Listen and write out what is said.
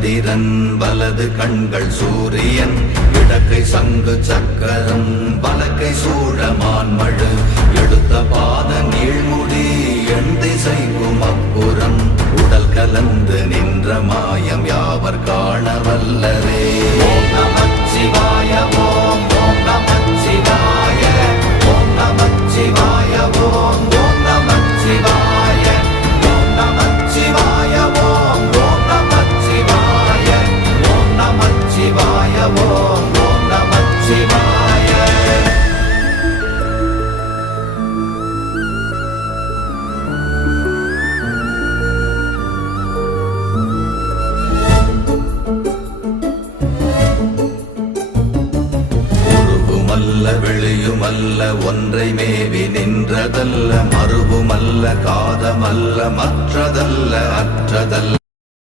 சந்திரன் வலது கண்கள் சூரியன் இடக்கை சங்கு சக்கரம் வலக்கை சூழமான்மழு எடுத்த பாத நீழ்முடி எண் திசைக்கும் அப்புறம் உடல் கலந்து நின்ற மாயம் யாவர் காண வல்லரே. ஓம் நமச்சிவாய ஓம் ஓம் நமச்சிவாய ஓம் நமச்சிவாய ஓம் ஓம் நமச்சிவாய ஓம் நமச்சிவாய ஓம் ஓம் நமச்சிவாய ஓம் நமச்சிவாய ஓம் ஓம் நமச்சிவாய. வெளியுமல்ல ஒன்றை மேவி நின்றதல்ல மறுவுமல்ல காதமல்ல மற்றதல்ல அற்றதல்ல